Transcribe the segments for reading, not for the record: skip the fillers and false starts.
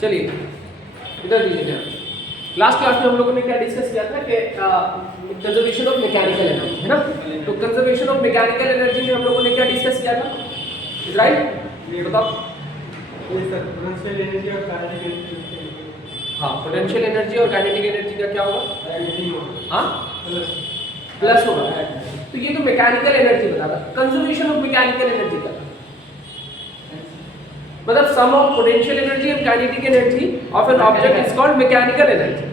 चलिए इधर दीजिए ध्यान। लास्ट क्लास में हम लोगों ने क्या डिस्कस किया था कि कंजर्वेशन ऑफ मैकेनिकल एनर्जी, है ना। तो कंजर्वेशन ऑफ मैकेनिकल एनर्जी में हम लोगों ने क्या डिस्कस किया था, इज राइट? बताओ। पोटेंशियल एनर्जी और काइनेटिक एनर्जी। हाँ, पोटेंशियल एनर्जी और काइनेटिक एनर्जी का क्या होगा? हाँ, प्लस होगा। तो ये तो मैकेनिकल एनर्जी बताता, कंजर्वेशन ऑफ मैकेनिकल एनर्जी का मतलब sum of potential energy and kinetic energy of an object is called mechanical energy.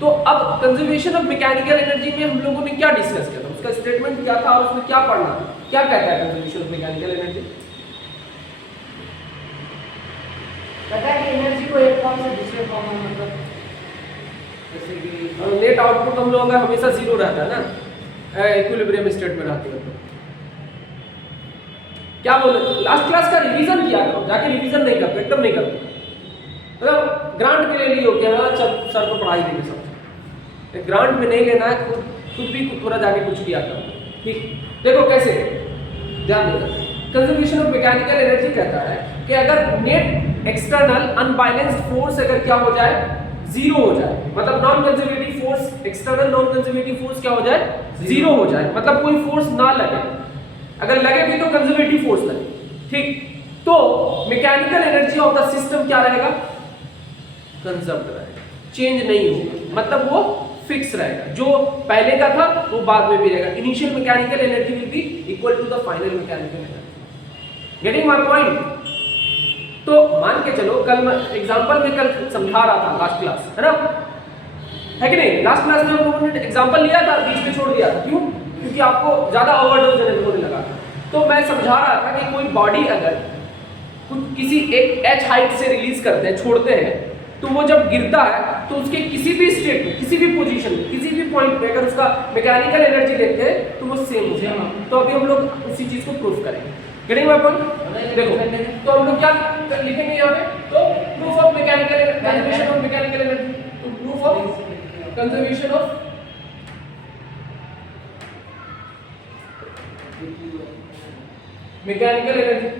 तो अब कंजर्वेशन ऑफ मैकेनिकल एनर्जी में हम लोगों ने क्या डिस्कस किया था, उसका स्टेटमेंट क्या था और उसमें क्या पढ़ना था, क्या कहता है कंजर्वेशन ऑफ मैकेनिकल एनर्जी? कहता है कि एनर्जी को एक फॉर्म से दूसरे फॉर्म में मतलब जैसे कि नेट आउटपुट हम लोगों का हमेशा जीरो रहता है ना, इक्विलिब्रियम स्टेट में रहती है। तो क्या बोले, लास्ट क्लास का रिवीजन किया करो, जाके रिवीजन नहीं करते, एकदम नहीं करते, मतलब ग्रांट के ले लियो क्या, चल सर को पढ़ाई देंगे सब, ग्रांट में नहीं लेना है, खुद भी थोड़ा जाके कुछ किया करो। ठीक, देखो कैसे, ध्यान देना। कंजर्वेशन ऑफ मैकेनिकल एनर्जी कहता है कि अगर नेट एक्सटर्नल अनबैलेंस्ड फोर्स अगर क्या हो जाए, जीरो हो जाए, मतलब non conservative force, external non conservative force क्या हो जाए, जीरो हो जाए, मतलब कोई फोर्स ना लगे, अगर लगे भी तो कंजर्वेटिव फोर्स लगे। ठीक, तो mechanical energy of the system क्या रहेगा, कंजर्व्ड रहेगा, चेंज नहीं होगा, मतलब वो फिक्स रहेगा, जो पहले का था वो बाद में भी रहेगा। Initial mechanical energy will be equal to the final mechanical energy. Getting my point? तो मान के चलो, कल मैं एग्जांपल में कल समझा रहा था लास्ट क्लास, है ना, है कि नहीं? लास्ट क्लास में हम लोगों ने एग्जांपल लिया था, बीच में छोड़ दिया था, क्यों? क्योंकि आपको ज्यादा ओवरडोज होने लगा। तो मैं समझा रहा था कि कोई बॉडी अगर किसी एक एच हाइट से रिलीज करते हैं, छोड़ते हैं, तो वो जब गिरता है तो उसके किसी भी स्टेट में, किसी भी पोजीशन में, किसी भी पॉइंट पे अगर उसका मैकेनिकल एनर्जी देखते हैं तो वो सेम हो जाएगा। तो अभी हम लोग उसी चीज को प्रूफ करेंगे। Getting my point? देखो, तो हम लोग क्या लिखेंगे यहाँ पे, तो proof of mechanical conservation of mechanical energy, तो proof of conservation of mechanical energy.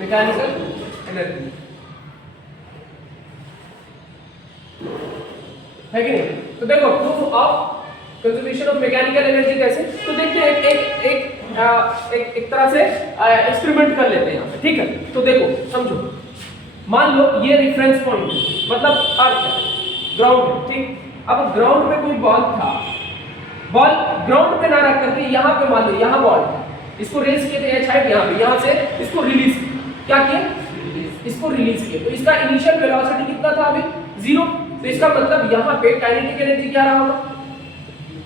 Mechanical energy है कि नहीं? तो देखो, proof of conservation of mechanical energy कैसे, तो देखते हैं एक तरह से एक्सपेरिमेंट कर लेते हैं यहाँ पे। ठीक है, तो देखो समझो, मान लो ये रेफरेंस पॉइंट मतलब अर्थ, ग्राउंड। ठीक, अब ग्राउंड में कोई बॉल था, बॉल ग्राउंड पे ना रख करके यहाँ पे मान लो यहाँ बॉल था, इसको रेज किए थे एच हाइट यहाँ पे, यहाँ से इसको रिलीज क्या किया, इसको रिलीज किया, तो इसका इनिशियल वेलोसिटी कितना था अभी, जीरो। तो इसका मतलब यहाँ पे काइनेटिक एनर्जी क्या रहा होगा,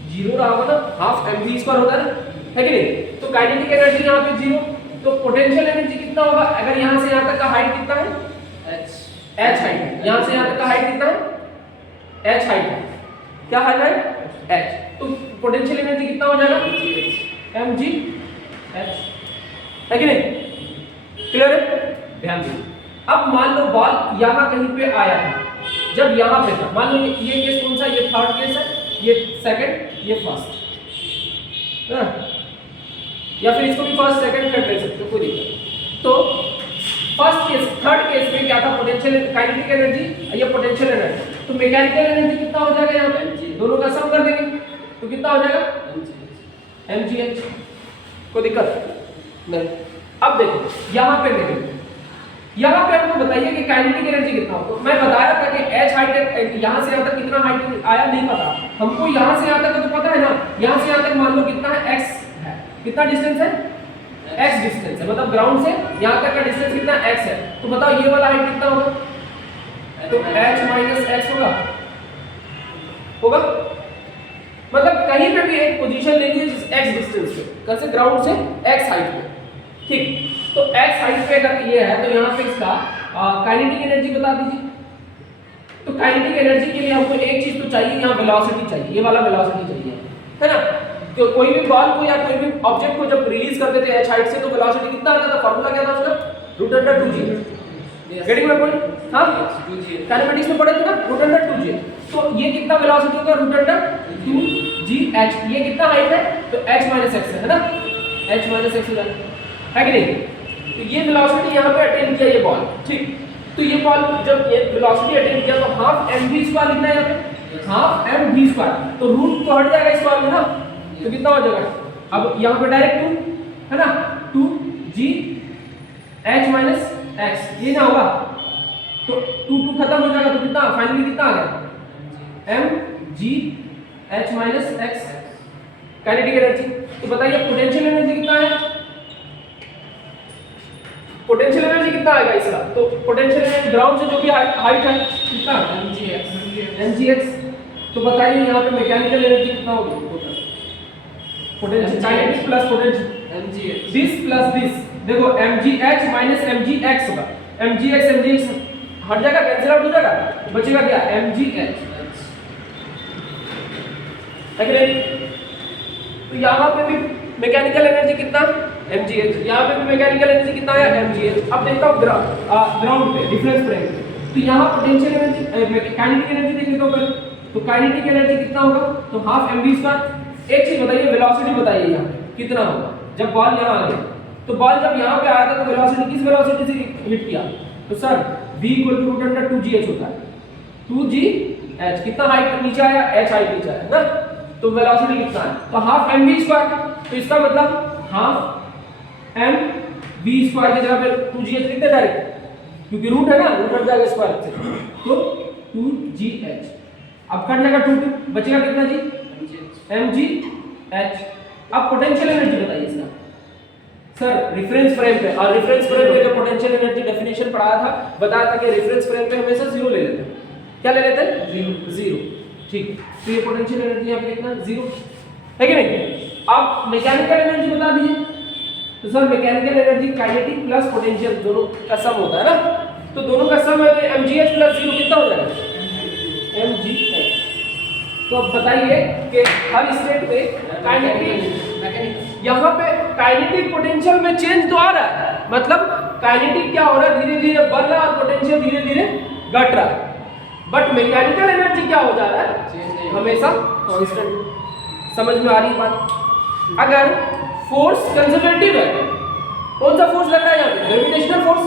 जीरो रहा होगा ना, हाफ mv² होता है ना, है कि नहीं? तो काइनेटिक एनर्जी यहाँ पे जीरो, तो पोटेंशियल एनर्जी कितना होगा, अगर यहाँ से यहाँ तक का हाइट कितना है, h हाइट, यहाँ से यहाँ तक का हाइट कितना है, h हाइट है, क्या हाइट है, h, तो पोटेंशियल एनर्जी कितना हो जाएगा, mg h, है कि नहीं? क्लियर है? ध्यान दीजिए। अब मान लो बॉल यहाँ कहीं पे आया था, जब यहाँ पे था, मान लो ये केस कौन सा, ये थर्ड केस है, ये सेकंड, ये फर्स्ट, या फिर इसको भी फर्स्ट सेकंड कर ले सकते हो, कोई दिक्कत नहीं। तो फर्स्ट केस, थर्ड केस में क्या था, पोटेंशियल काइनेटिक एनर्जी या पोटेंशियल एनर्जी, तो मैकेनिकल एनर्जी कितना हो जाएगा यहाँ पे, दोनों का सम कर देंगे, तो कितना हो जाएगा, mgh। कोई दिक्कत नहीं? अब देखो यहाँ पे देखो, यहाँ पे आपको बताइए कि काइनेटिक एनर्जी कितना हो, तो मैं बताया था कि h हाइट यहाँ से यहाँ तक कितना हाइट आया नहीं पता हमको, यहाँ से यहाँ तक तो पता है ना, यहाँ से यहाँ तक मान लो कितना है, x है, कितना डिस्टेंस है, x डिस्टेंस है, मतलब ग्राउंड से यहाँ तक का डिस्टेंस कितना x है, तो बताओ ये वाला हाइट कितना होगा, तो h माइनस x होगा, मतलब कहीं पे भी एक पोजीशन ले लीजिए x डिस्टेंस पे, कैसे, ग्राउंड से x हाइट पे। ठीक, तो x हाइट पे अगर ये है तो यहाँ पे इसका काइनेटिक एनर्जी बता दीजिए। तो काइनेटिक एनर्जी के लिए हमको एक चीज तो चाहिए, यहाँ वेलोसिटी चाहिए, ये वाला वेलोसिटी चाहिए, है ना। तो कोई भी बॉल को या कोई भी ऑब्जेक्ट को जब रिलीज करते थे h हाइट से, तो वेलोसिटी कितना आता था, फार्मूला क्या था उसका, √2g। Getting my point? हाँ, काइनेमेटिक्स में पढ़े थे ना, √2g। तो ये कितना वेलोसिटी होगा, √2gh। ये कितना हाइट है, तो h - x है ना, एच माइनस एक्स हो जाएगा, है कि नहीं? तो ये वेलोसिटी यहाँ पे अटेन किया ये बॉल, ठीक। तो ये बॉल जब ये वेलोसिटी अटेन किया तो हाफ एम वी स्क्वायर लिखना है यहाँ पे, हाफ एम वी स्क्वायर। तो रूट तो हट जाएगा इस बॉल में ना, तो कितना हो जाएगा? अब यहाँ पे डायरेक्ट 2 है ना, 2 जी एच माइनस एक्स, ये ना होगा तो 2 खत्म हो जाएगा, तो कितना फाइनली कितना आ गया? M g h minus x kinetic energy. तो बताइए पोटेंशियल एनर्जी कितना है? पोटेंशियल एनर्जी कितना आएगा इसका? तो पोटेंशियल एनर्जी ग्राउंड से जो भी हाइट है कितना? mgx। तो बताइए यहाँ पे मैकेनिकल एनर्जी कितना होगी? Potential kinetic plus potential mgx, this plus this, देखो mgh माइनस mgx होगा, mgx हट जाएगा, कैंसिल आउट हो जाएगा, बचेगा क्या? mgh, है कि नहीं? तो यहाँ पे भी मैकेनिकल एनर्जी कितना? mgh। यहाँ पे भी मैकेनिकल एनर्जी कितना है? mgh। अब देखता हूँ ग्राउंड पे डिफरेंस फ्रेम पे, तो यहाँ पोटेंशियल एनर्जी काइनेटिक एनर्जी देख लेते हो पहले। तो काइनेटिक एनर्जी कितना होगा? तो हाफ mv स्क्वायर। एक चीज बताइए, वेलोसिटी बताइए यहाँ पे कितना होगा जब बॉल यहाँ आ गया? तो बॉल जब यहाँ पे आया था तो वेलोसिटी किस वेलोसिटी से हिट किया? तो सर v = √2gh होता है, 2gh। कितना हाइट नीचे आया? h हाइट नीचे आया ना, तो वेलोसिटी कितना है? तो हाफ mv स्क्वायर। तो इसका मतलब हाफ mv स्क्वायर की जगह पे 2gh लिखते डायरेक्ट, क्योंकि रूट है ना, रूट हट जाएगा स्क्वायर से, तो 2gh। अब कट जाएगा 2, बचेगा कितना जी? mgh। अब पोटेंशियल एनर्जी बताइए इसका। सर रेफरेंस फ्रेम पे, और रेफरेंस फ्रेम पे जो पोटेंशियल एनर्जी डेफिनेशन पढ़ाया था, बताया था कि रेफरेंस फ्रेम पे हमेशा 0 ले लेते हैं। क्या ले लेते हैं? 0। ठीक, तो ये पोटेंशियल एनर्जी यहाँ पे कितना? 0, है कि नहीं? अब मैकेनिकल एनर्जी बता दीजिए। तो sir mechanical energy kinetic plus potential दोनों का सम होता है ना, तो दोनों का सम है, तो mgh प्लस 0 कितना हो जाएगा? mgh। तो अब बताइए कि हर स्टेट में काइनेटिक, यहाँ पे काइनेटिक पोटेंशियल में चेंज तो आ रहा है, मतलब काइनेटिक क्या हो रहा है? धीरे धीरे बढ़ रहा है और पोटेंशियल धीरे धीरे घट रहा है। बट मैकेनिकल एनर्जी क्या हो जा रहा है? हमेशा कांस्टेंट। समझ में आ रही है बात? अगर फोर्स कंजर्वेटिव है, कौन सा फोर्स लग रहा है यहाँ पे? Gravitational force.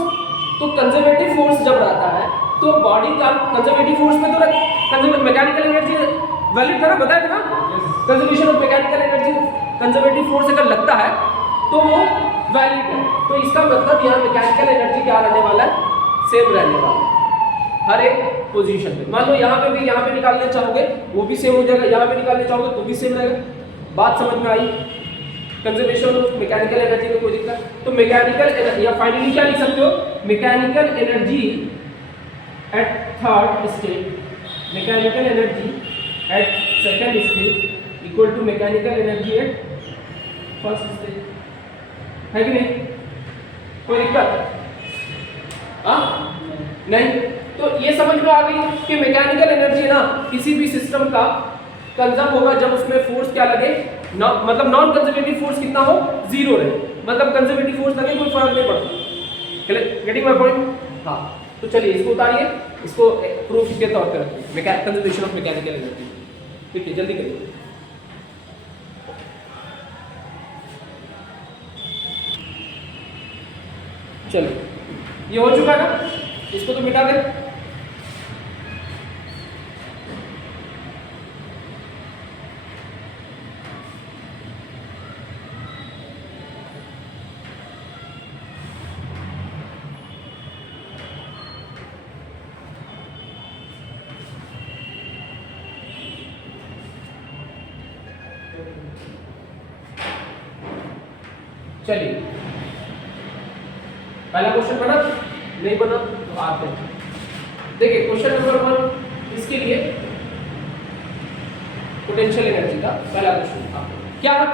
तो कंजर्वेटिव फोर्स जब रहता है तो बॉडी का कंजर्वेटिव फोर्स में तो मैकेनिकल एनर्जी वैलिड था ना, बताया था ना, conservation of mechanical energy conservative force अगर लगता है तो वो वैलिड है। तो इसका मतलब यहाँ मैकेनिकल एनर्जी क्या रहने वाला है? सेम रहने वाला है हर एक पोजीशन पे। मान लो यहाँ पे भी, यहाँ पे निकालने चाहोगे वो भी सेम हो जाएगा, यहाँ पे निकालने चाहोगे तो भी सेम रहेगा। बात समझ में आई? कंजर्वेशन ऑफ मैकेनिकल एनर्जी में कोई दिक्कत? तो मैकेनिकल या फाइनली क्या लिख सकते हो? Mechanical energy at third state, mechanical energy at second stage equal to mechanical energy at first stage, है कि नहीं? कोई दिक्कत? हाँ नहीं? तो ये समझ में आ गई कि मैकेनिकल एनर्जी ना किसी भी सिस्टम का कंजर्व होगा जब उसमें फोर्स क्या लगे, मतलब नॉन कंजर्वेटिव फोर्स कितना हो? 0 रहे। मतलब कंजर्वेटिव फोर्स लगे कोई फर्क नहीं पड़ता। Getting my point? हाँ, तो चलिए इसको उतारिए, इसको प्रूफ के तौर पर रखिए, कंजर्वेशन ऑफ मैकेनिकल एनर्जी। ठीक है, जल्दी करिए। चलिए, ये हो चुका ना, इसको तो मिटा दे। चलिए, पहला क्वेश्चन बना? नहीं बना तो आते हैं। देखिए क्वेश्चन नंबर 1 इसके लिए पोटेंशियल एनर्जी का पहला क्वेश्चन क्या है?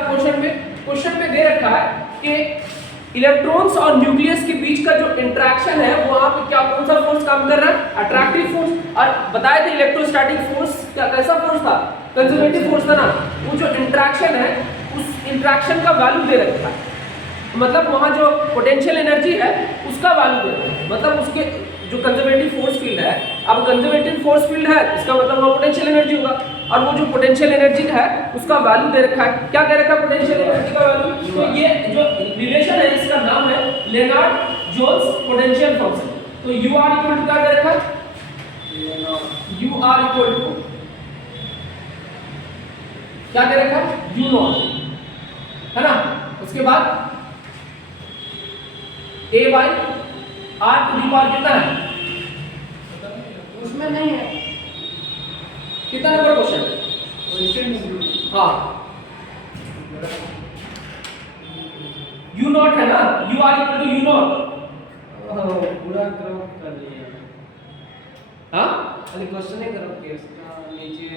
क्वेश्चन में दे रखा है कि इलेक्ट्रॉन्स और न्यूक्लियस के बीच का जो इंटरेक्शन है वहां पे क्या, कौन सा फोर्स काम कर रहा है? Attractive force. और बताए थे इलेक्ट्रोस्टैटिक फोर्स क्या, कैसा फोर्स था? कंजर्वेटिव फोर्स था ना। वो जो इंटरेक्शन है उस इंटरेक्शन का वैल्यू दे रखा है, मतलब वहां जो पोटेंशियल एनर्जी है उसका वैल्यू दे रखा है, मतलब उसके जो कंजर्वेटिव फोर्स फील्ड है। अब कंजर्वेटिव फोर्स फील्ड है इसका मतलब वहां पोटेंशियल एनर्जी होगा। और वो जो पोटेंशियल एनर्जी है उसका वैल्यू दे रखा है। क्या दे रखा है पोटेंशियल एनर्जी का वैल्यू? तो ये जो रिलेशन है इसका नाम है लेनार्ड जोन्स पोटेंशियल फंक्शन। तो यू आर इक्वल टू क्या दे रखा है? यू आर इक्वल टू क्या दे रखा है? यू नॉट, है ना। उसके बाद a by r to the power कितना है? उसमें नहीं है। कितना नंबर क्वेश्चन? हाँ यू नॉट है ना, u r equal to u not. पूरा क्रॉप कर लिया। हाँ खाली क्वेश्चन ही क्रॉप किया, उसका नीचे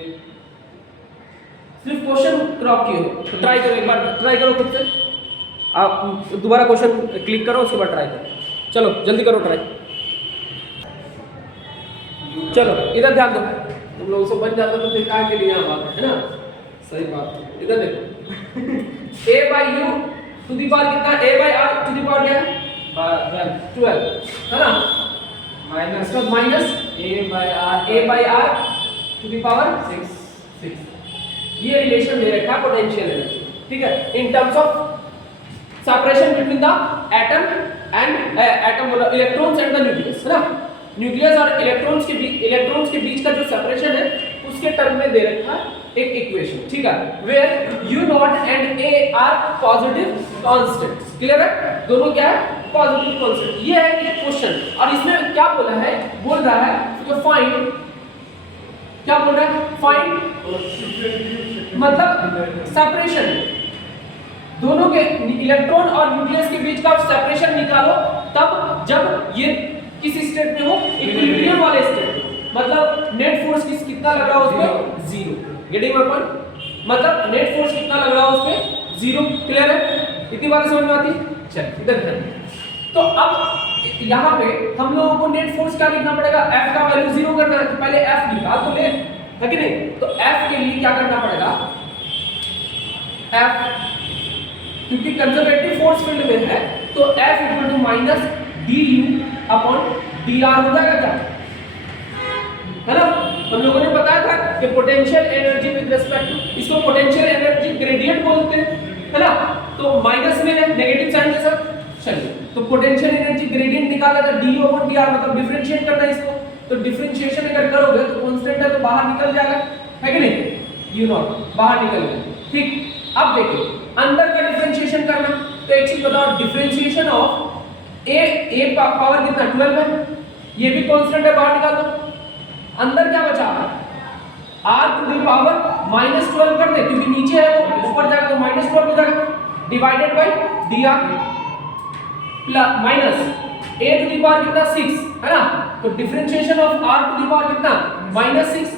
सिर्फ क्वेश्चन क्रॉप किए हो तो ट्राई करो, एक बार ट्राई करो खुद से। आप दोबारा क्वेश्चन क्लिक करो, उसके बाद ट्राई करो। चलो जल्दी करो ट्राई। चलो इधर ध्यान दो, तुम लोगों से बन जाता तो फिर क्या के लिए यहाँ बात है ना। सही बात। इधर देखो a by u to the power कितना? a by r to the power क्या है? 12, है ना। Minus minus a by r to the power 6। ये रिलेशन दे रखा है पोटेंशियल एनर्जी, ठीक है, in terms of separation between the atom and atom बोला इलेक्ट्रॉन्स एंड द न्यूक्लियस, है ना। न्यूक्लियस और इलेक्ट्रॉन्स के बीच का जो सेपरेशन है उसके टर्म में दे रखा है एक इक्वेशन, ठीक है, where u not and a are positive constants. Clear है? दोनों क्या है? Positive constant. ये है एक क्वेश्चन और इसमें क्या बोला है? बोल रहा है कि फाइंड, क्या बोल रहा है? फाइंड मतलब सेपरेशन, दोनों के इलेक्ट्रॉन और न्यूक्लियस के बीच का सेपरेशन निकालो तब जब ये किस स्टेट में हो? इक्विलिब्रियम वाले स्टेट में। मतलब नेट फोर्स कितना लग रहा है उस पे? 0। Getting my point? मतलब नेट फोर्स कितना लग रहा है उस पे? 0। क्लियर है? इतनी बात समझ में आती? चल इधर ध्यान। तो अब यहाँ पे हम लोगों को नेट फोर्स क्या लिखना पड़ेगा? F का वैल्यू 0 करना है, तो पहले F निकाल तो ले, है कि नहीं? तो F के लिए क्या करना पड़ेगा? F क्योंकि कंजर्वेटिव फोर्स फील्ड में है तो F equal to minus du upon dr हो जाएगा क्या? है ना। हम लोगों ने बताया था कि potential energy with respect to, इसको पोटेंशियल एनर्जी ग्रेडियंट बोलते हैं, है ना। तो माइनस में है नेगेटिव साइन के साथ। चलिए तो पोटेंशियल एनर्जी ग्रेडियंट निकाला था du अपॉन dr, मतलब डिफरेंशिएट करना है इसको। तो डिफरेंशिएशन अगर करोगे तो कांस्टेंट है तो बाहर निकल जाएगा, है कि नहीं? u नॉट बाहर निकल गया, ठीक। अब देखो अंदर का डिफरेंशिएशन करना, तो एक चीज बताओ, डिफरेंशिएशन ऑफ a पावर कितना? 12 है, ये भी कांस्टेंट है, बाहर निकाल दो। अंदर क्या बचा? r टू दी पावर -12 कर दे, क्योंकि नीचे है तो ऊपर जाएगा तो -12 हो जाएगा, divided by dr plus minus a to the power कितना? 6, है ना। तो differentiation of r to the power कितना? -6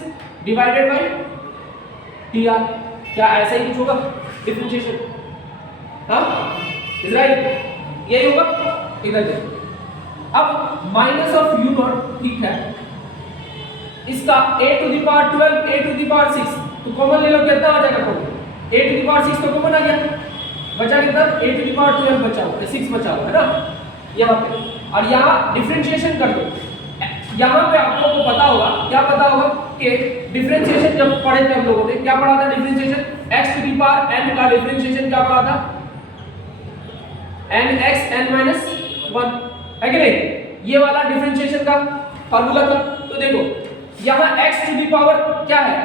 डिवाइडेड बाय dr। क्या ऐसा ही कुछ होगा डिफरेंशिएशन? हाँ इज राइट, यही होगा। इधर देखो अब माइनस ऑफ u नॉट, ठीक है, इसका a to the power 12 a to the power 6 तो कॉमन ले लो, कितना आ जाएगा common? a to the power 6 तो कॉमन आ गया, बचा कितना? a टू दी पावर 12 बचा हुआ है, 6 बचा हुआ है ना यहाँ पे। और यहाँ डिफरेंशिएशन कर दो। यहाँ पे आप लोगों को पता होगा, क्या पता होगा कि डिफरेंशिएशन जब पढ़े थे हम लोगों ने, क्या पढ़ा था? Differentiation x to the power n का डिफरेंशिएशन क्या पढ़ा था? nx n -1, है कि नहीं? ये वाला डिफरेंशिएशन का फार्मूला था। तो देखो यहाँ x टू दी पावर क्या है?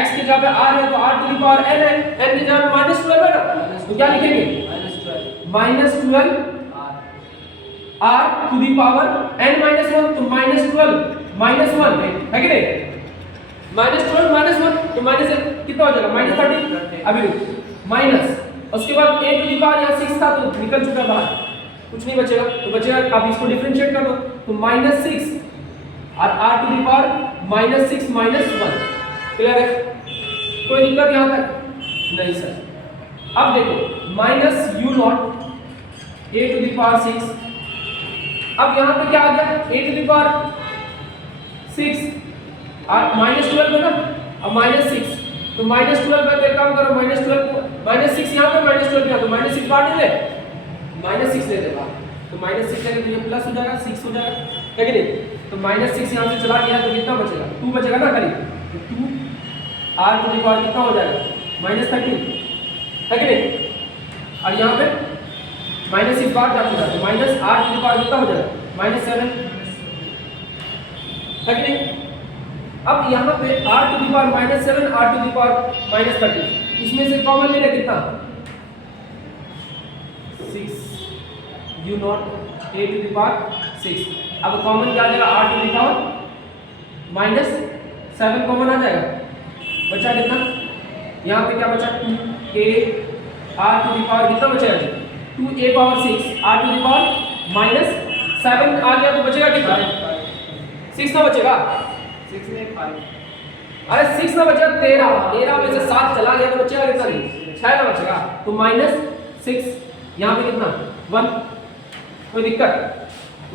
x की जगह पे r है तो r to the power n है, n की जगह पे -12 है ना, तो क्या लिखेंगे? -12 r to the power n -1, तो -12 -1 है कि नहीं? -12 -1 तो माइनस कितना हो जाएगा? -30। अभी रुक, माइनस उसके बाद a टू दी पावर यहाँ 6 था तो निकल चुका बाहर, कुछ नहीं बचेगा, तो बचेगा अब इसको डिफरेंशिएट कर दो तो -6 और r to the power -6 -1। Clear है? कोई दिक्कत यहाँ तक? नहीं सर। अब देखो minus u not a to the power 6, अब यहाँ पे क्या आ गया? a टू दी पावर 6 और -12 है ना, अब -6 तो -12 पे एक काम करो, -12 -6 यहाँ पे -12 यहाँ तो -6 बाहर ले ले, -6 ले ले बाहर, तो -6 लेके तो ये प्लस हो जाएगा, 6 हो जाएगा, है कि नहीं? तो -6 यहाँ से चला गया तो कितना बचेगा? 2 बचेगा ना करीब, तो 2 r टू द पावर कितना हो जाएगा -13 है कि नहीं, और यहाँ पे माइनस इस बार जा चुका है, minus r to the power कितना हो जाएगा -7 है कि नहीं। अब यहाँ पे r to the power -7 r to the power -13, इसमें से कॉमन ले ले कितना 6 u not a to the power 6। अब कॉमन क्या आ जाएगा r to the power -7 common आ जाएगा, बचा कितना यहाँ पे क्या बचा 2a r to the power कितना बचेगा 2a power 6 r to the power -7 आ गया तो बचेगा कितना 6 ना बचेगा 6 में 5, अरे 6 ना बचेगा 13 में से 7 चला गया तो बचेगा कितना 6 ना बचेगा, तो -6 यहाँ पे कितना 1, कोई दिक्कत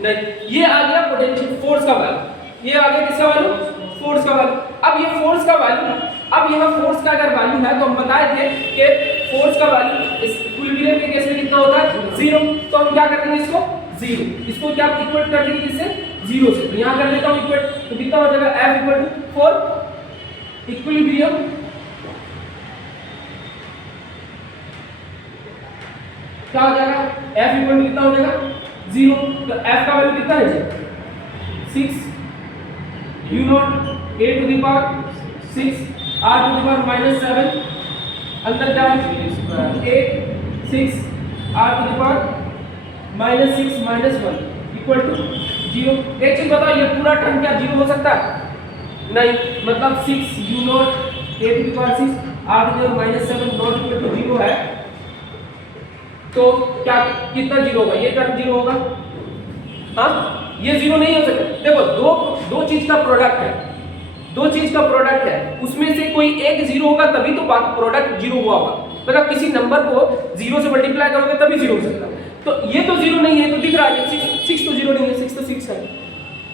नहीं। ये आ गया पोटेंशियल फोर्स का वैल्यू, ये आ गया किसका वैल्यू फोर्स का वैल्यू। अब ये फोर्स का वैल्यू, अब यहाँ फोर्स का अगर वैल्यू है तो हम बताए थे कि फोर्स का वैल्यू इक्विलिब्रियम के केस में कितना होता है 0, तो हम क्या कर देंगे इसको 0, इसको क्या इक्वेट कर देंगे किससे 0 से, तो यहाँ कर देता हूँ इक्वेट, तो कितना हो जाएगा F इक्वल टू 4 इक्विलिब्रियम क्या हो जाएगा F इक्वल टू कितना हो जाएगा 0, तो F का वैल्यू कितना है 6 u not a to the power 6 r to the power -7 अंदर क्या है 8 6 r to the power -6 -1 equal to 0। एक चीज बताओ ये पूरा टर्म क्या 0 हो सकता है नहीं, मतलब 6 u not a to the power 6 r to the power -7 not equal to 0 है, तो क्या कितना 0 होगा, ये टर्म 0 होगा, हाँ ये 0 नहीं हो सकता। देखो दो चीज का प्रोडक्ट है, दो चीज का प्रोडक्ट है, उसमें से कोई एक 0 होगा तभी तो प्रोडक्ट 0 हुआ होगा, मतलब किसी नंबर को 0 से मल्टीप्लाई करोगे तभी 0 हो सकता है, तो ये तो 0 नहीं है, तो दिख रहा है 6 तो 0 नहीं है, 6 तो 6 है।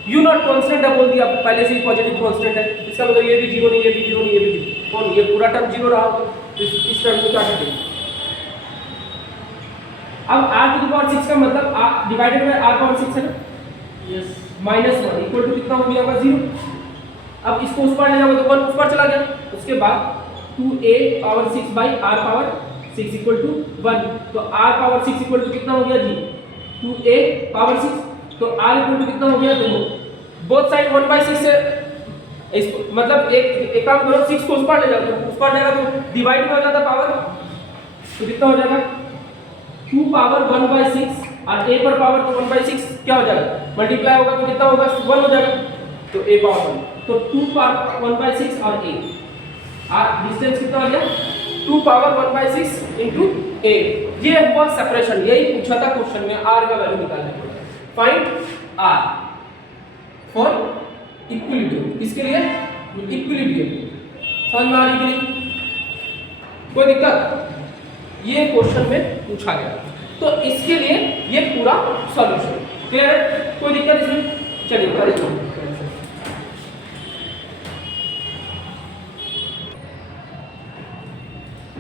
u नॉट कांस्टेंट है बोल दिया पहले से ही, पॉजिटिव कांस्टेंट है, इसका मतलब ये भी 0 नहीं, ये भी 0 नहीं, ये भी 0, कौन ये पूरा टर्म 0 रहा होगा, इस टर्म को क्या करेंगे। अब r टू द पावर 6 का मतलब r divided by r power 6 है ना, यस -1 इक्वल टू कितना हो गया होगा 0। अब इसको उस पार ले जाओगे तो 1 उस पार चला गया, उसके बाद 2a power 6 by r power 6 equal to 1, तो r पावर 6 इक्वल टू कितना हो गया जी 2a पावर 6, तो r इक्वल टू कितना हो गया, देखो बोथ साइड 1/6 से इसको मतलब एक काम करो 6 को उस पार ले जाओ, तो उस पार जाएगा तो डिवाइड में हो जाता पावर, तो कितना हो जाएगा 2 पावर 1/6 और a पर पावर तो 1/6 क्या हो जाएगा मल्टीप्लाई होगा तो कितना होगा 1 हो जाएगा, तो a पावर 1, तो 2 पावर 1/6 और a, डिस्टेंस कितना हो गया 2 पावर 1/6 इनटू a। ये हुआ सेपरेशन, यही पूछा था क्वेश्चन में, r का वैल्यू निकालने को। फाइंड r फॉर इक्विलिब्रियम, किसके लिए इक्विलिब्रियम, समझ में आ रही कि नहीं, कोई दिक्कत, ये क्वेश्चन में पूछा गया, तो इसके लिए ये पूरा सॉल्यूशन क्लियर है, कोई दिक्कत इसमें, चलिए करें।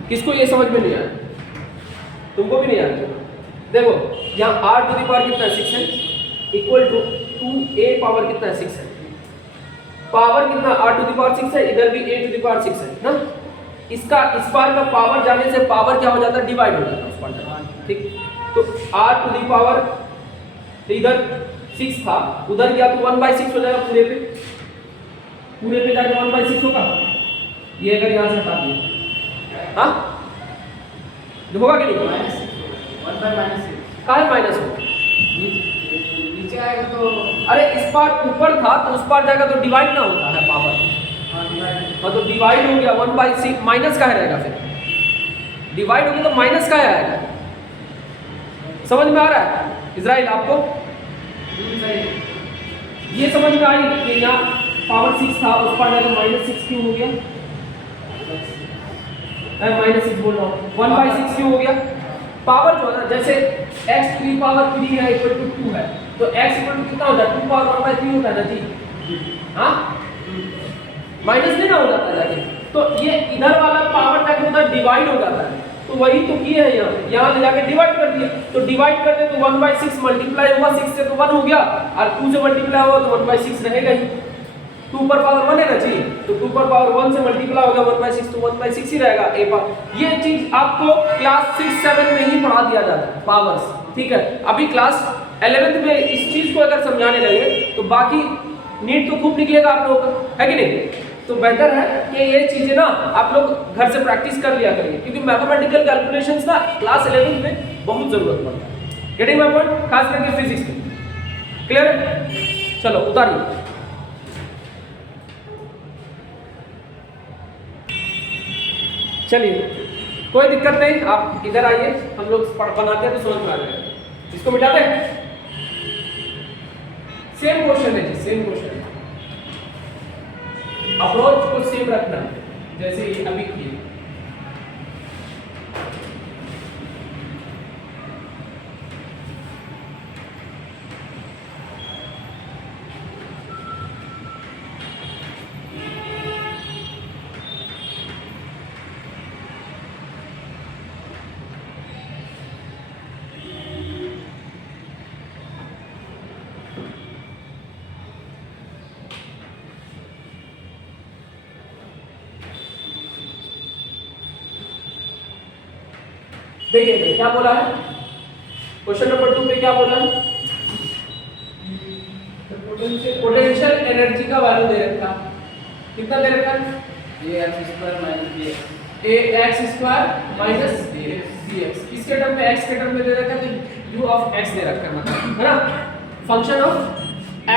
किसको ये समझ में नहीं आया, तुमको भी नहीं आया, देखो यहाँ r टू द पावर कितना है 6 है, इक्वल टू 2a पावर कितना है 6 है, पावर कितना r टू द पावर 6 है, इधर भी a टू द पावर 6 है ना, इसका इस पार का पावर जाने से पावर क्या हो जाता है डिवाइड हो जाता है उस पार, ठीक, तो r टू द पावर इधर 6 था, उधर गया तो 1/6 हो जाएगा, पूरे पे जाके 1/6 होगा, ये अगर यहाँ से हटा दिया हाँ होगा कि नहीं, -1/6 कहाँ माइनस हो, नीचे आएगा तो, अरे इस पार ऊपर था तो उस पार जाएगा तो डिवाइड ना होता है पावर, हाँ तो डिवाइड हो गया 1/6, माइनस का रहेगा, फिर डिवाइड हो गया तो माइनस का आएगा, समझ में आ रहा है इजराइल आपको, ये समझ में आई कि यहाँ पावर 6 था उस पार जाएगा -6 क्यों हो गया, -6 बोल रहा हूँ 1/6 क्यों हो गया, पावर जो है ना जैसे x टू द पावर 3 है इक्वल टू 2 है, तो x इक्वल टू कितना होता है 2 पावर 1/3 होता है ना जी, हाँ माइनस नहीं ना हो जाता है जाके, तो ये इधर वाला पावर जाके उधर डिवाइड हो जाता है, तो वही तो किए हैं यहाँ ले जाके डिवाइड कर दिया, तो डिवाइड कर दे तो 1/6 मल्टीप्लाई हुआ 6 से तो 1 हो गया, और 2 से मल्टीप्लाई हुआ तो 1/6 रहेगा ही, 2 पर पावर 1 है ना जी, तो 2 पर पावर 1 से मल्टीप्लाई होगा 1/6, तो 1/6 ही रहेगा a पर। ये चीज आपको क्लास 6 7 में ही पढ़ा दिया जाता है पावर्स, ठीक है। अभी क्लास 11th में इस चीज को अगर समझाने लगे तो बाकी नीट तो खूब निकलेगा आप लोगों का, है कि नहीं। तो बेहतर है कि ये चीजें ना आप लोग घर से प्रैक्टिस कर लिया करिए, क्योंकि मैथमेटिकल कैलकुलेशंस ना क्लास 11th में बहुत जरूरत पड़ता है। गेटिंग माय पॉइंट, खास करके फिजिक्स में। क्लियर है? चलो उतारिए। चलिए कोई दिक्कत नहीं, आप इधर आइए, हम लोग बनाते हैं तो समझ में आ जाएगा। इसको मिटा दें। सेम क्वेश्चन है जी, सेम क्वेश्चन है। अप्रोच को सेम रखना जैसे ये अभी किए। देखिए क्या बोला है क्वेश्चन नंबर 2 पे, क्या बोला है? पोटेंशियल एनर्जी का वैल्यू दे रखा, कितना दे रखा है? ax square minus bx। किसके टर्म में? x के टर्म में दे रखा है, तो u ऑफ x दे रखा है, मतलब है ना, फंक्शन ऑफ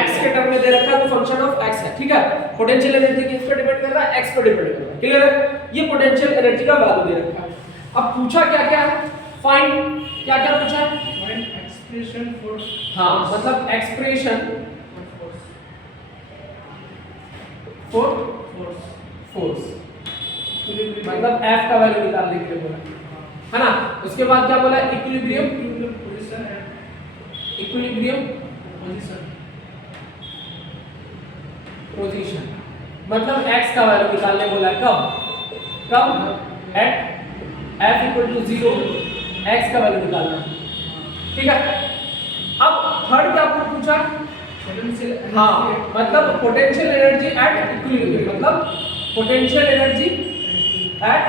x के टर्म में दे रखा है, तो फंक्शन ऑफ x है, ठीक है। पोटेंशियल एनर्जी किस पे डिपेंड कर रहा है? x पे डिपेंड कर रहा है, क्लियर है। ये पोटेंशियल एनर्जी का वैल्यू दे रखा है। अब पूछा क्या क्या है? फाइंड क्या क्या पूछा है? फाइंड एक्सप्रेशन फॉर, हाँ मतलब एक्सप्रेशन फॉर फोर्स, मतलब F का वैल्यू निकालने के लिए बोला है ना। उसके बाद क्या बोला? Equilibrium position at equilibrium position, मतलब x का वैल्यू निकालने बोला है। कब? At f equal to 0 x का वैल्यू निकालना, ठीक है। अब थर्ड क्या आपको पूछा? पोटेंशियल, हाँ मतलब पोटेंशियल एनर्जी एट इक्विलिब्रियम, मतलब पोटेंशियल एनर्जी एट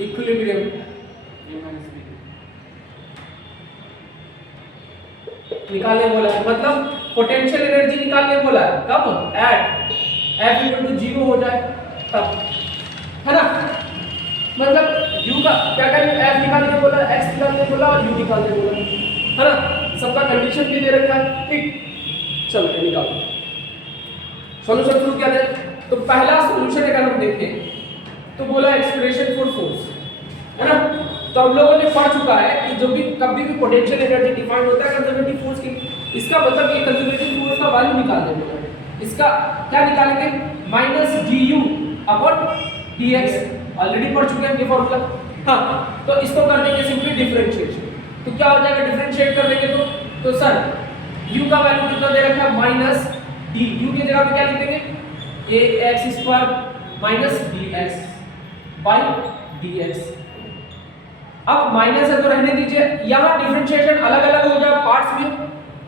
इक्विलिब्रियम निकालने बोला है, मतलब पोटेंशियल एनर्जी निकालने बोला है। कब? एट f इक्वल टू 0 हो जाए तब, है ना। मतलब u का क्या करेंगे? f निकालने बोला, x निकालने बोला और u निकालने बोला, है ना। सबका कंडीशन भी दे रखा है, ठीक। चलो ये निकालो, सॉल्यूशन शुरू किया जाए। तो पहला सॉल्यूशन अगर हम देखें तो बोला एक्सप्रेशन फॉर फोर्स, है ना। तो हम लोगों ने पढ़ चुका है कि जो भी कभी भी पोटेंशियल एनर्जी डिफाइंड होता है कंजर्वेटिव फोर्स की, इसका मतलब ये कंजर्वेटिव फोर्स का वैल्यू निकाल देंगे। इसका क्या निकालेंगे? Minus du upon dx, already पढ़ चुके हैं ये फॉर्मूला। हाँ तो इसको कर देंगे सिंपली डिफरेंशिएशन, तो क्या हो जाएगा? डिफरेंशिएट कर देंगे तो सर u का वैल्यू कितना दे रखा है? माइनस d, u की जगह पे क्या लिख देंगे? ax square minus bx by dx। अब माइनस है तो रहने दीजिए, यहाँ डिफरेंशिएशन अलग अलग हो जाए पार्ट्स में,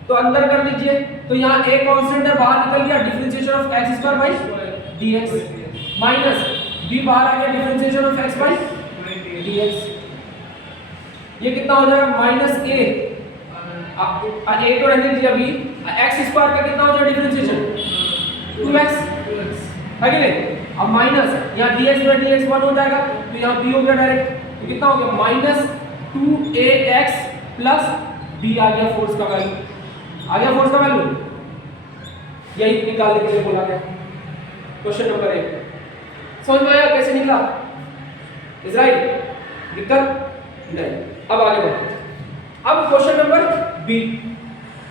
तो अंदर कर दीजिए। तो यहाँ a कांस्टेंट है, बाहर निकल गया, differentiation of x square by dx minus b बाहर आ गया, differentiation of x by dx। ये कितना हो जाएगा? माइनस a तो रहने दीजिए अभी, x स्क्वायर का कितना हो जाएगा डिफरेंशिएशन? 2x, है कि नहीं। अब माइनस यहाँ dx बाय dx 1 हो जाएगा, तो यहाँ b हो गया डायरेक्ट, तो कितना हो गया? माइनस 2ax प्लस b आ गया फोर्स का वैल्यू, आ गया फोर्स का वैल्यू। यही निकालने के लिए बोला गया क्वेश्चन नंबर 1। समझ में आया कैसे निकला? इजराइल दिक्कत नहीं। अब आगे बढ़ते हैं। अब क्वेश्चन नंबर बी,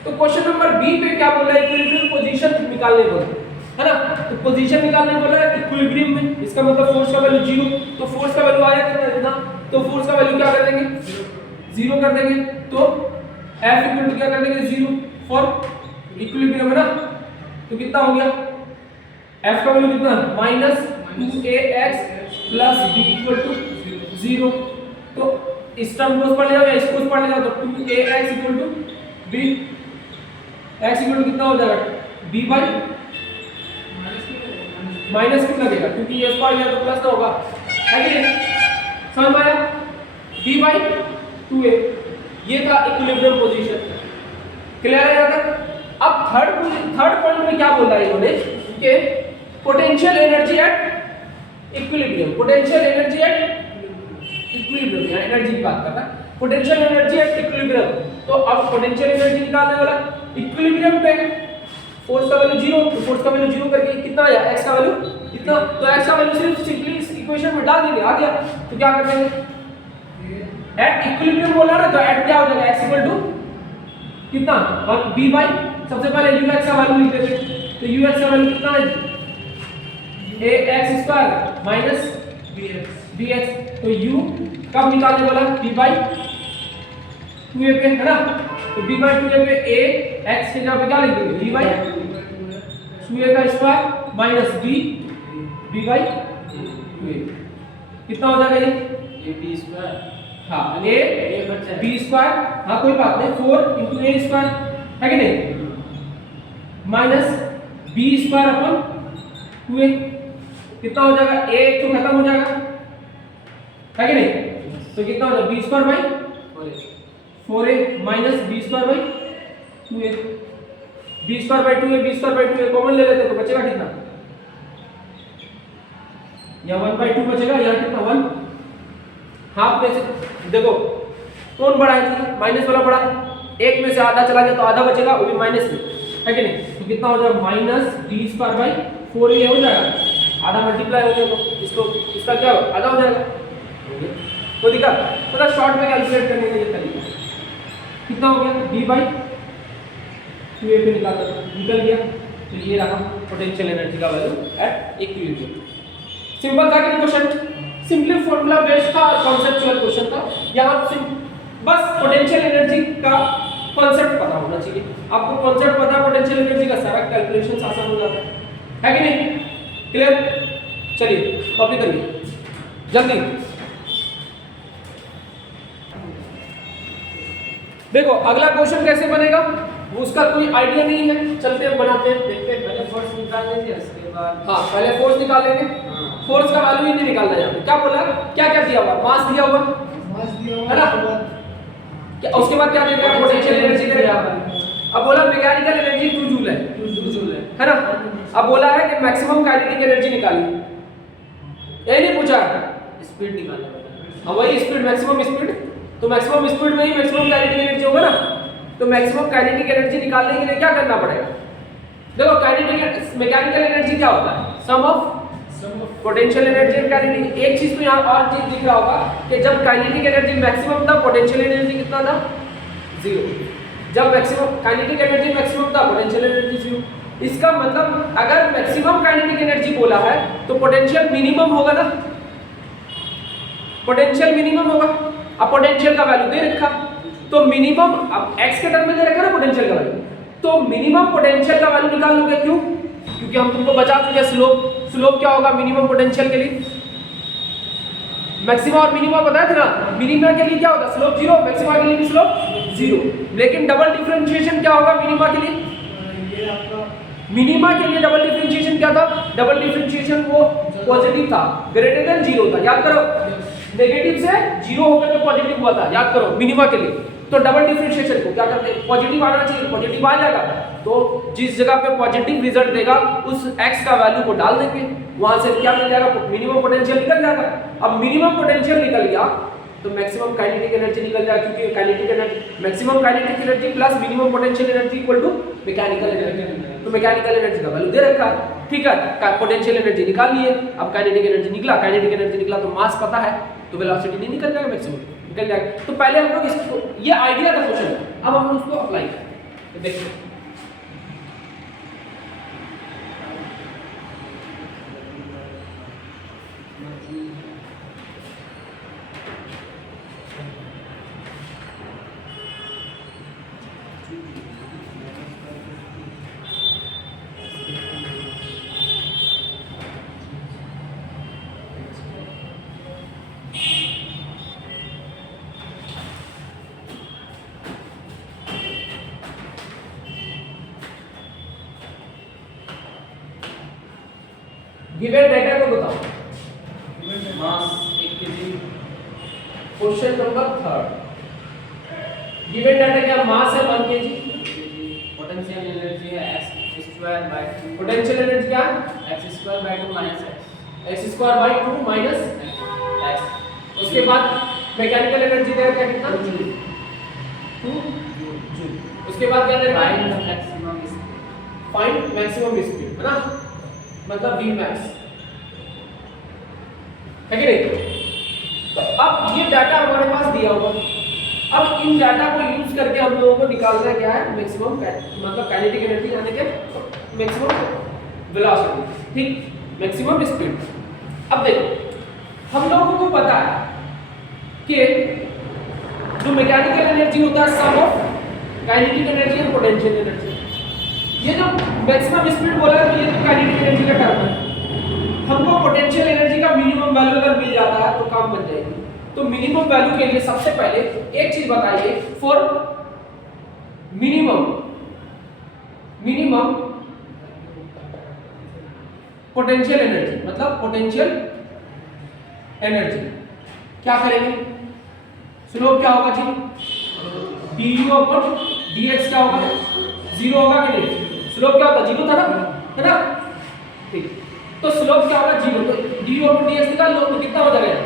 तो क्वेश्चन नंबर बी पे क्या बोला है? इक्विलिब्रियम पोजीशन निकालने बोला है ना। तो पोजीशन निकालने बोला है इक्विलिब्रियम में, इसका मतलब फोर्स का वैल्यू 0, तो फोर्स का वैल्यू आया कितना? तो फोर्स का वैल्यू क्या कर देंगे? 0 कर देंगे। तो F इक्वल टू क्या कर देंगे? 0 फॉर इक्विलिब्रियम, है ना। तो कितना हो गया? F का वैल्यू कितना? Minus 2ax plus b equal to 0। तो इस टर्म को पढ़ लिया या इसको पढ़ लिया, तो 2ax equal to b, x equal to कितना हो जाएगा? बी बाई माइनस क्यों लगेगा, क्योंकि ये स्क्वायर है तो प्लस ना होगा, है कि नहीं? समझ में आया? बी बाई 2a, ये था इक्विलिब्रियम पोजीशन। क्लियर है यहाँ तक? अब थर्ड पॉइंट में क्या बोला है इन्होंने कि potential energy at equilibrium, potential energy at equilibrium, यहाँ एनर्जी की बात कर रहा है, पोटेंशियल एनर्जी एट इक्विलिब्रियम। तो अब पोटेंशियल एनर्जी निकालने वाला इक्विलिब्रियम पे फोर्स का वैल्यू 0, तो फोर्स का वैल्यू 0 करके कितना आया, x का वैल्यू कितना, तो x का वैल्यू सिर्फ सिंपली इस इक्वेशन में डाल देंगे, आ गया। तो क्या कर देंगे, एट इक्विलिब्रियम बोला ना, तो एट क्या हो जाएगा, x इक्वल टू कितना, 1b बाई, सबसे पहले ux का वैल्यू लिख देते हैं, तो ux का वैल्यू कितना है, ax स्क्वायर माइनस bx, तो u कब निकालने वाला, b बाई 2a पे, है ना? तो b बाई 2a पे a x के जगह पे क्या लिख देंगे, b बाई 2a का square minus b by 2a, कितना हो जाएगा ये, b स्क्वायर, हाँ a b स्क्वायर, हाँ कोई बात नहीं, 4 इंटू a स्क्वायर, है कि नहीं, minus b square upon 2a, कितना हो जाएगा, a तो खत्म हो जाएगा, है कि नहीं? तो कितना हो जाएगा, b square by 4a minus b square by 2a, b square by 2a, b square by 2a common ले लेते तो बचेगा कितना, यहाँ 1 बाई 2 बचेगा, यहाँ कितना 1 हाफ में से, देखो कौन बड़ा है, माइनस वाला बड़ा है, एक में से आधा चला गया तो आधा बचेगा, वो भी माइनस में, है कि नहीं? तो कितना हो जाएगा, minus b square by 4a हो जाएगा, आधा मल्टीप्लाई हो जाएगा, तो इसको इसका क्या हो, आधा हो जाएगा। तो दिक्कत थोड़ा शॉर्ट में कैलकुलेट करने का ये तरीका, कितना हो गया, b बाई 2a पे निकल गया, तो ये रहा पोटेंशियल एनर्जी का वैल्यू एट इक्विलिब्रियम। सिंपल था कि क्वेश्चन, सिंपली फॉर्मूला बेस्ड था और कॉन्सेप्चुअल क्वेश्चन था। यहाँ बस पोटेंशियल एनर्जी का कॉन्सेप्ट पता होना चाहिए, आपको कॉन्सेप्ट पता है पोटेंशियल एनर्जी का, सारा कैलकुलेशन आसान हो जाता है कि नहीं? क्लियर? चलिए कॉपी करिए जल्दी। देखो अगला क्वेश्चन कैसे बनेगा, उसका कोई आइडिया नहीं है, चलते हैं बनाते हैं, देखते हैं। पहले फोर्स निकाल लेंगे, उसके बाद हाँ पहले फोर्स निकाल लेंगे, फोर्स का वैल्यू ही नहीं निकालना है यहाँ पे। क्या बोला, क्या क्या दिया हुआ, मास दिया हुआ है ना, क्या उसके बाद क्या देगा, पोटेंशियल एनर्जी देगा। अब बोला मैकेनिकल एनर्जी 2 जूल है ना। अब बोला है कि मैक्सिमम काइनेटिक एनर्जी निकालिए, ये नहीं पूछा स्पीड निकालना, हाँ वही स्पीड, मैक्सिमम स्पीड, तो मैक्सिमम स्पीड में ही मैक्सिमम काइनेटिक एनर्जी होगा ना। तो मैक्सिमम काइनेटिक एनर्जी निकालने के लिए क्या करना पड़ेगा, देखो काइनेटिक मैकेनिकल एनर्जी क्या होता है, sum of potential energy and kinetic. एक चीज तो यहाँ और चीज दिख रहा होगा कि जब काइनेटिक एनर्जी मैक्सिमम था, पोटेंशियल एनर्जी कितना था, 0। जब मैक्सिमम काइनेटिक एनर्जी मैक्सिमम था, पोटेंशियल एनर्जी 0। इसका मतलब अगर मैक्सिमम काइनेटिक एनर्जी बोला है तो पोटेंशियल मिनिमम होगा ना, पोटेंशियल मिनिमम होगा। अब पोटेंशियल का वैल्यू दे रखा, तो मिनिमम, अब x के टर्म में दे रखा ना पोटेंशियल का वैल्यू, तो मिनिमम पोटेंशियल का वैल्यू निकाल लोगे, क्यों, क्योंकि हम तुमको बता चुके स्लोप, स्लोप क्या होगा मिनिमम पोटेंशियल के लिए, मैक्सिमम और मिनिमम बताया था ना। मिनिमा के लिए क्या होता है, स्लोप 0, मैक्सिमा के लिए भी स्लोप 0। लेकिन डबल डिफरेंशिएशन क्या होगा मिनिमा के लिए, मिनिमा के लिए डबल डिफरेंशिएशन क्या था, डबल डिफरेंशिएशन वो पॉजिटिव था, ग्रेटर देन 0 था, याद करो, नेगेटिव से 0 होकर के पॉजिटिव हुआ था, याद करो मिनिमा के लिए। तो डबल डिफरेंशिएशन को क्या करते हैं, पॉजिटिव आना चाहिए, पॉजिटिव आ जाएगा, तो जिस जगह पे पॉजिटिव रिजल्ट देगा उस x का वैल्यू को डाल देंगे, वहां से क्या मिल जाएगा, मिनिमम पोटेंशियल निकल जाएगा। अब मिनिमम पोटेंशियल निकल गया तो मैक्सिमम काइनेटिक एनर्जी निकल जाएगा, क्योंकि kinetic energy, maximum kinetic energy plus minimum potential energy equal to mechanical energy. तो मैकेनिकल एनर्जी का वैल्यू दे रखा है, ठीक है, पोटेंशियल एनर्जी निकाल लिए। अब काइनेटिक एनर्जी निकला, काइनेटिक एनर्जी निकला तो मास पता है, तो वेलोसिटी नहीं निकल जाएगा, मैक्सिमम निकल जाएगा। तो पहले हम लोग इसको, ये आइडिया था क्वेश्चन, अब हम उसको अप्लाई करें, तो देखिए गिवन डाटा को बताओ। मास 1 kg, question number 3 given data क्या मास है 1 kg, पोटेंशियल एनर्जी है x² पोटेंशियल एनर्जी क्या x² by 2 minus x x² by 2 minus x। उसके बाद मैकेनिकल एनर्जी देगा क्या कितना 2 जूल। उसके बाद क्या देगा फाइंड फाइंड मैक्सिमम स्पीड है ना, मतलब Vmax है कि नहीं। तो अब ये डाटा हमारे पास दिया हुआ, अब इन डाटा को यूज करके हम लोगों को निकालना क्या है मैक्सिमम मतलब काइनेटिक एनर्जी यानी कि मैक्सिमम वेलोसिटी, ठीक, मैक्सिमम स्पीड। अब देखो हम लोगों को पता है कि जो मैकेनिकल एनर्जी होता है सम ऑफ काइनेटिक एनर्जी और पोटेंशियल एनर्जी। ये जो मैक्सिमम स्पीड बोला है तो ये तो काइनेटिक एनर्जी का टर्म है। हमको पोटेंशियल एनर्जी का मिनिमम वैल्यू अगर मिल जाता है तो काम बन जाएगी। तो मिनिमम वैल्यू के लिए सबसे पहले एक चीज बताइए, फॉर मिनिमम पोटेंशियल एनर्जी, मतलब पोटेंशियल एनर्जी क्या करेंगे, स्लोप क्या होगा जी du/dx क्या होगा, 0 होगा कि नहीं, स्लोप क्या होता 0 था ना, है ना, ठीक। तो स्लोप क्या होगा 0, तो du/dx निकाल लो तो कितना हो जाएगा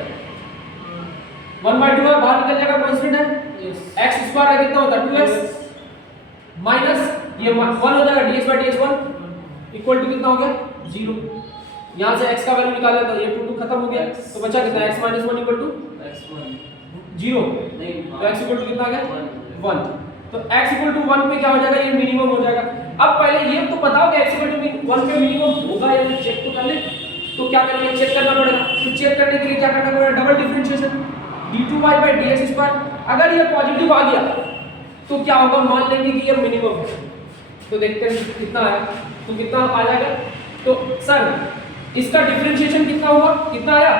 1/2 है, बाहर निकल जाएगा, कांस्टेंट है, x² है कितना होता है 2x माइनस ये 1 हो जाएगा dx/dx 1 इक्वल टू कितना हो गया 0। यहां से x का वैल्यू निकाला तो ये 2 खत्म हो गया, तो बचा कितना x - 1 इक्वल टू x1 0, नहीं तो x इक्वल टू कितना आ गया 1। तो x इक्वल टू 1 पे क्या हो जाएगा, ये मिनिमम हो जाएगा। अब पहले ये तो बताओ कि x इक्वल टू 1 पे मिनिमम होगा या नहीं, चेक तो कर ले। तो क्या करेंगे, चेक करना पड़ेगा। तो चेक करने के लिए क्या करना पड़ेगा, डबल डिफरेंशिएशन d2y/dx²। अगर ये पॉजिटिव आ गया तो क्या होगा, मान लेंगे कि ये मिनिमम है। तो देखते हैं कितना आया, तो कितना आ जाएगा, तो सर इसका डिफरेंशिएशन कितना हुआ, कितना आया,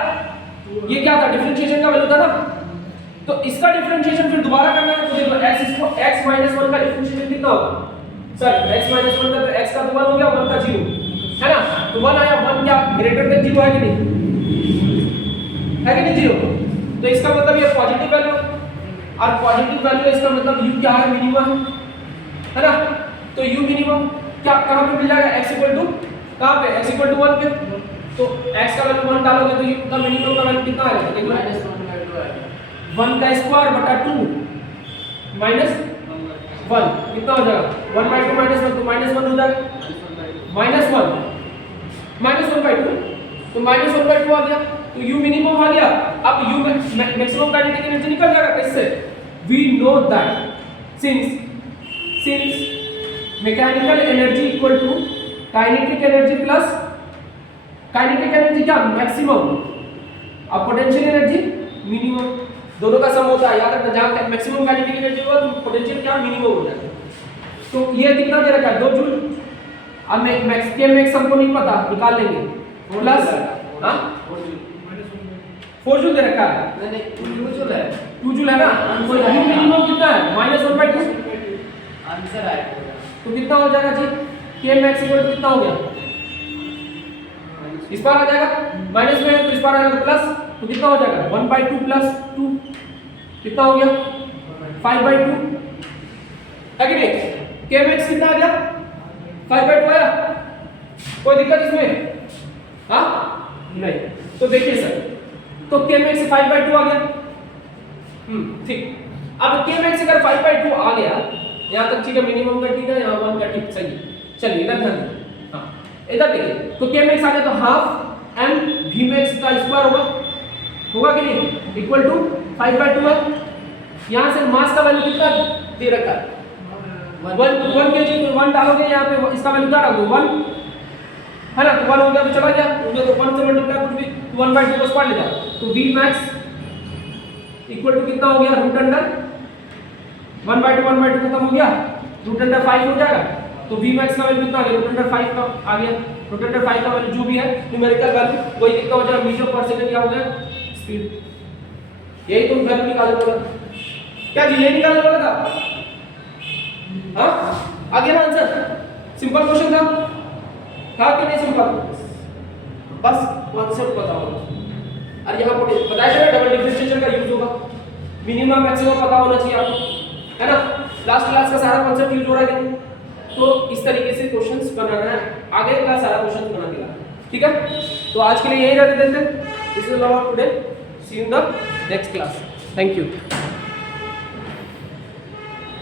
ये क्या था डिफरेंशिएशन का वैल्यू था ना, तो इसका डिफरेंशिएशन फिर दोबारा करना है। तो देखो x - 1 का डिफरेंशिएशन कितना होगा सर, x - 1 का तो x का तो 1 हो गया, 1 का 0 है ना, तो 1 आया, 1 क्या ग्रेटर देन 0 है कि नहीं, है कि नहीं 0, तो इसका मतलब ये पॉजिटिव वैल्यू, और पॉजिटिव वैल्यू इसका मतलब u क्या है मिनिमम है ना। तो u मिनिमम क्या कहां पे मिल जाएगा, x इक्वल टू कहां पे, x इक्वल टू 1 पे। तो x का वैल्यू 1 डालोगे तो u का मिनिमम का वैल्यू कितना आएगा, देखो -1/2 है, 1 का स्क्वायर बटा 2 माइनस 1 कितना हो जाएगा 1/2 माइनस 1 तो -1 हो जाएगा, -1 -1/2 तो -1/2 आ गया, तो u मिनिमम आ गया। अब u मैक्सिमम काइनेटिक एनर्जी निकल जाएगा किससे, we know that since mechanical energy equal to kinetic energy plus kinetic energy क्या मैक्सिमम, अब पोटेंशियल एनर्जी मिनिमम, दोनों का सम होता है, याद रखना, जहां मैक्सिमम काइनेटिक एनर्जी होगा तो पोटेंशियल क्या मिनिमम हो जाएगा। तो ये कितना दे रखा है 2 जूल। अब मैक्स के मैक्स हमको नहीं पता, निकाल लेंगे, प्लस हां 4 जूल दे रखा है, नहीं 2 जूल है, 2 जूल है ना, तो यू मिनिमम कितना है -1/2, आंसर आएगा तो कितना हो जाएगा जी, के मैक्स इक्वल टू कितना हो गया, इस बार आ जाएगा माइनस में, तो इस बार आ जाएगा प्लस, तो कितना हो जाएगा 1/2 प्लस 2 कितना हो गया 5/2 है कि नहीं, के मैक्स कितना आ गया 5/2 आया, कोई दिक्कत इसमें, हाँ नहीं। तो देखिए सर, तो के मैक्स 5/2 आ गया, ठीक। अब के मैक्स अगर 5/2 आ गया, यहाँ तक ठीक है, मिनिमम का ठीक है, यहाँ 1 का ठीक, सही। चलिए इधर ध्यान दीजिए, हाँ इधर देखिए, तो के मैक्स आ गया तो हाफ m v मैक्स का स्क्वायर होगा कि नहीं, इक्वल टू 5/2 है। यहाँ से मास का वैल्यू कितना दे रखा है 1 kg, तो 1 डालोगे यहाँ पे, इसका वैल्यू क्या रख दो 1 है ना, तो 1 हो गया तो चला गया, तो 1 से मल्टीप्लाई कुछ भी, तो 1/2 को स्क्वायर लेगा, तो v मैक्स इक्वल टू कितना हो गया √1/2 खत्म हो गया, √5 हो जाएगा, तो v मैक्स का वैल्यू कितना आ गया √5 का आ गया, √5 का वैल्यू जो भी है न्यूमेरिकल वैल्यू वही कितना हो जाएगा, मीटर पर सेकंड क्या हो गया स्पीड, यही तुम वैल्यू निकालने वाला क्या जी, यही निकालने वाला था, हाँ आ गया ना आंसर, सिंपल क्वेश्चन था कि नहीं सिंपल, बस कॉन्सेप्ट पता होगा। और यहाँ पर बताया था डबल डिफरेंशिएशन का यूज होगा, मिनिमम मैक्सिमम पता होना चाहिए आपको, है ना। लास्ट क्लास का सारा कॉन्सेप्ट यूज हो रहा है कि नहीं? तो इस तरीके से क्वेश्चंस बनाना है, आगे का सारा क्वेश्चन बना के लाना, ठीक है। तो आज के लिए यही रहते देते, this is all today, see you in the next class, thank you.